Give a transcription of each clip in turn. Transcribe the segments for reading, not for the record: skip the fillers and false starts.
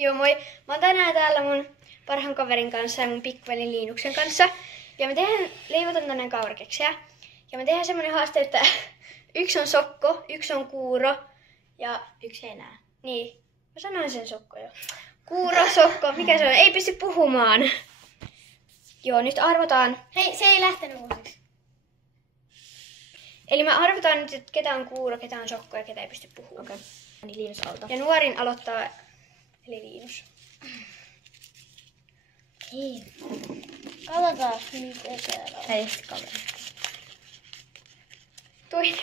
Joo, moi. Mä oon tänään täällä mun parhaan kaverin kanssa ja mun pikkuvelin Liinuksen kanssa. Ja me leivotaan tänään kaurakeksejä. Ja me tehdään semmonen haaste, että yksi on sokko, yksi on kuuro ja yksi ei enää. Niin, mä sanoin sen sokko jo. Kuuro, sokko, mikä se on? Ei pysty puhumaan. Joo, nyt arvotaan. Hei, se ei lähtenyt uusiksi. Eli me arvotaan nyt, että ketä on kuuro, ketä on sokko ja ketä ei pysty puhumaan. Okei. Niin Liinus alta. Ja nuorin aloittaa, eli Liinus. Hei. Katsotaan nyt etelä. Hei, kaveri. Toinen.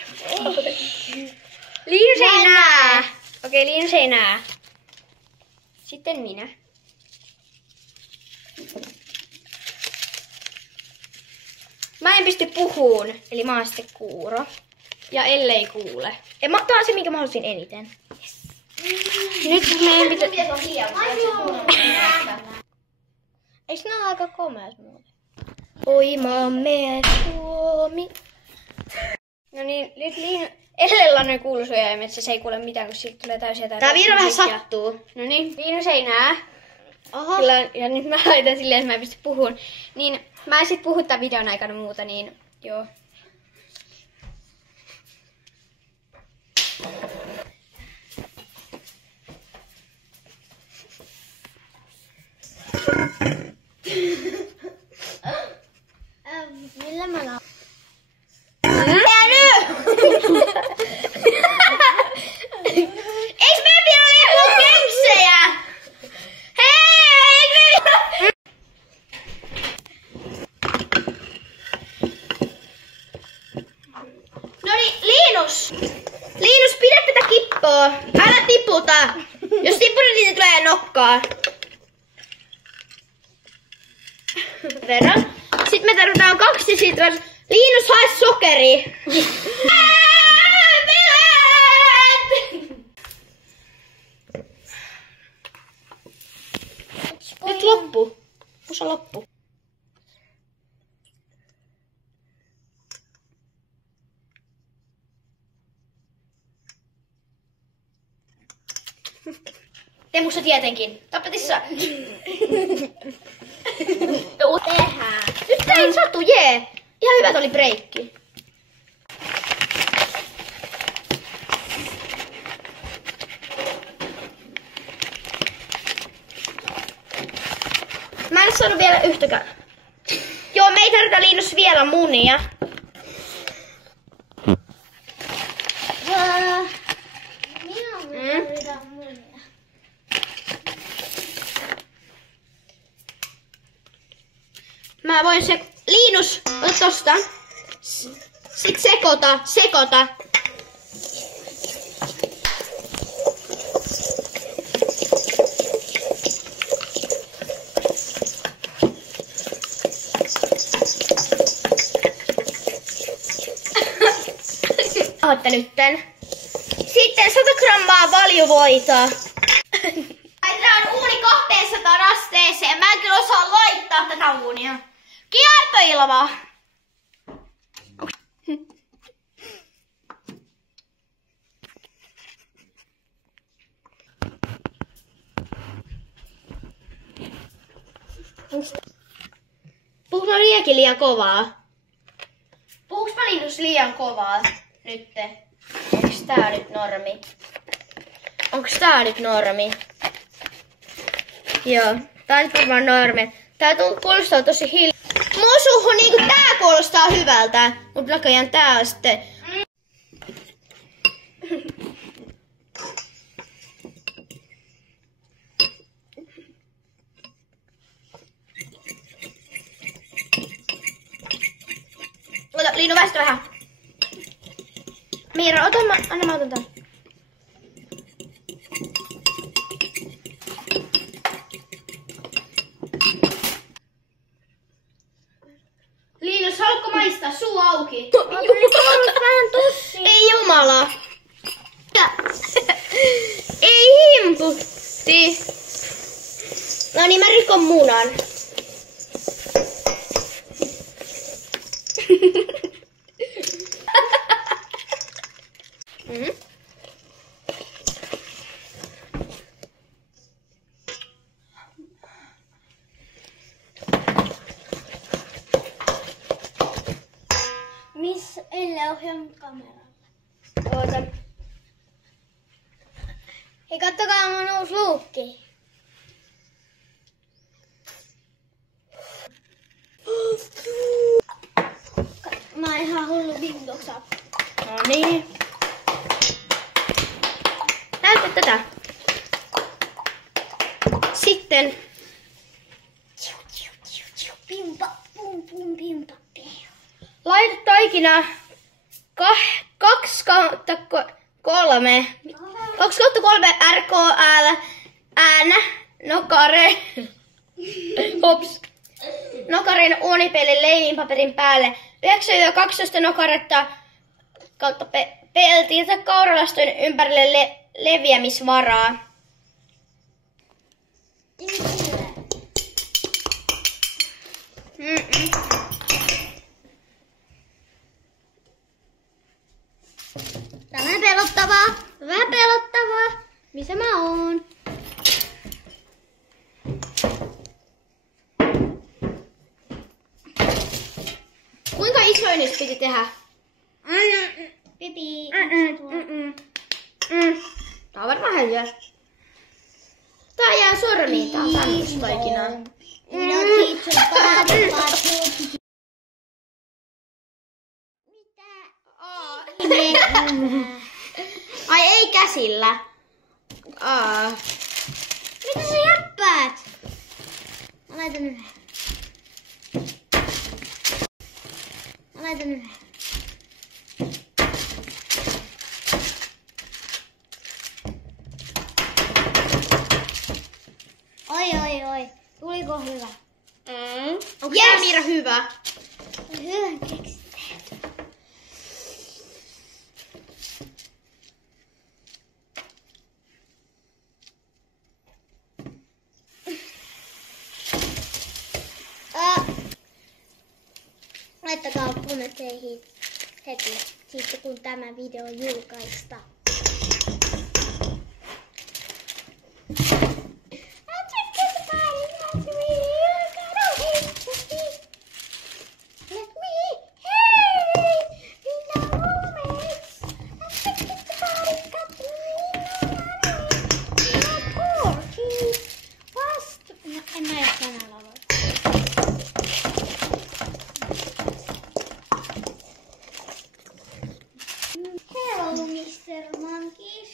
Liinus ei näe. Okei, Liinus ei näe. Sitten minä. Mä en pysty puhuun, eli mä oon sitten kuuro. Ja ellei kuule. Tää on se, minkä mä halusin eniten. Yes. Nyt meidän pitää... Eiks nää ole aika komeat muuten? Oi maamme Suomi. No niin, nyt Ellellä on noin kuulusuojaimet, se ei kuule mitään, kun siitä tulee täysiä Tää Viiro vähän sattuu. No niin, Liinus ei näe. Oho. Kyllä, ja nyt mä laitan silleen, että mä en pysty puhumaan. Niin mä en sit puhu tämän videon aikana muuta, niin joo. Millä mä laulan? Eiks meidän vielä ole keksejä? Hei! Noniin, Liinus! Liinus, pidä tätä kippoa! Älä tiputa! Jos tiputat, niin tulee nokkaa. Verran. Sitten me tarvitaan 2 ja sitten Liinus, hae sokeri! Nyt loppu. Musa loppu. Temussa tietenkin. Tapetissa. Tehdään. Nyt ei satu, jee. Ihan hyvä oli breikki. Mä en saanut vielä yhtäkään. Joo, me ei tarvita Liinus vielä munia. Minä tarvitaan munia. Mä voin Liinus, ota tosta. Sit sekoita. Otta nytten. Sitten 100 grammaa valjuvoita. Tää on uuni 200 asteeseen. Mä en kyllä osaa laittaa tätä uunia. Kiertoilma! Puhuks mä liian kovaa? Puhuks mä Liinus liian kovaa nytte? Onks tää nyt normi? Joo, tää on nyt varmaan normi. Tää kuulostaa tosi hiljaa. Mun suuhun niinku tää kuulostaa hyvältä, mut näköjään tää on sitten... Ota, Liinu, väistä vähän. Miira, anna mä otan tän. Liinus, haluatko maistaa? Suu auki. Vähän tossi. Ei jumala. Ei himputti. No niin, mä rikon munan. Meille ohjaan kameralla. Oota. Hei, kattokaa mun uusi luukki. Mä oon ihan hullu Windowsa. No niin. Näytä tätä. Sitten Pimpa, pum, pum, pimpa, laita taikina 2/3 RKL nokare. Hops. Nokarin uunipelin leivinpaperin päälle. 9-12 nokaretta kautta peltiä kauralastojen ympärille leviämisvaraa. Tää on vähän pelottavaa. Vähän pelottavaa. Missä mä oon? Kuinka iso niistä piti tehdä? Pipi. Tää on varmaan häviä. Tää jää sormiin. Tää on sandwich-taikinaa. Ai ei käsillä. Mitä sä jäppäät? Mä laitan yhden. Oi. Tuliko hyvä? Onko tää Miira hyvä? Hyvän keksit. Laittakaa kommentteihin heti sitten kun tämä video julkaistaan. Hello, Mr. Monkeys.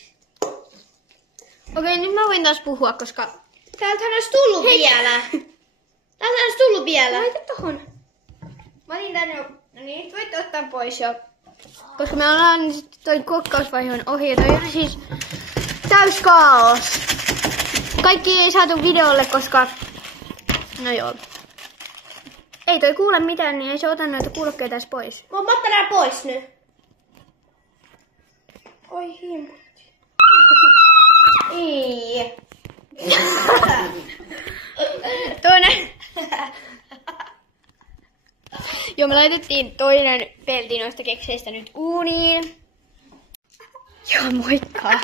Okei, nyt mä voin taas puhua, koska täältähän olisi tullut vielä. Täältähän olisi tullut vielä. Laita tohon. Mä otin tän jo. No niin, voitte ottaa pois jo. Koska me ollaan nyt toi kokkausvaihe on ohi ja toi on siis täys kaos. Kaikki ei saatu videolle, koska... No joo. Ei toi kuule mitään, niin ei se ota noita kuulokkeita edes pois. Mä otan nää pois nyt. Oi himmutti. Ei. Toinen. Joo, me laitettiin toinen pelti noista kekseistä nyt uuniin. Joo, moikka.